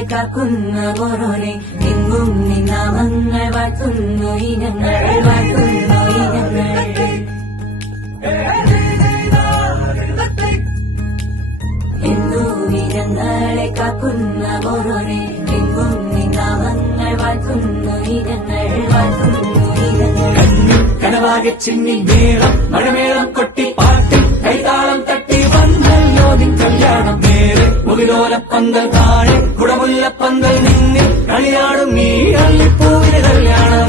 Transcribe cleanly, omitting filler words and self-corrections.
ഇനങ്ങളെ കാക്കുന്ന ഓരോനെ എങ്ങും നിന്നാമങ്ങൾ വാഴ്ത്തുന്നു ഇനങ്ങൾ വാഴ്ത്തുന്നു ഇനങ്ങൾ എന്നും ഇനങ്ങളെ കാക്കുന്ന ഓരോനെ എങ്ങും നിന്നാമങ്ങൾ വാഴ്ത്തുന്നു ഇനങ്ങൾ വാഴ്ത്തുന്നു ഇനങ്ങൾ കനവാകെ ചിന്നി മേളം മഴമേളം കൊട്ടി പാട്ടി കൈതാളം തട്ടി വന്നല്ലോ നിൻ കല്യാണം നേരെ മുകിലോലപ്പന്തൽ താഴെ കുടമുല്ലപ്പന്തൽ നിന്നിൽ കളിയാടും ഈ അള്ളിപ്പൂവിന് കല്യാണം